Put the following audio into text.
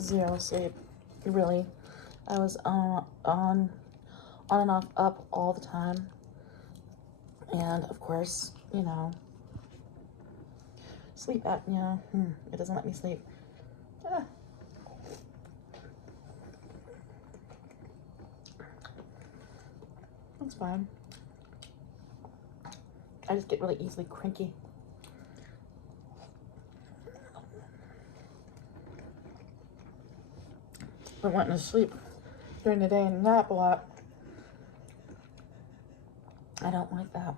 Zero sleep, really. I was on and off, up all the time. And of course, you know, sleep apnea, it doesn't let me sleep. Ah. That's fine. I just get really easily cranky. For wanting to sleep during the day and nap a lot. I don't like that.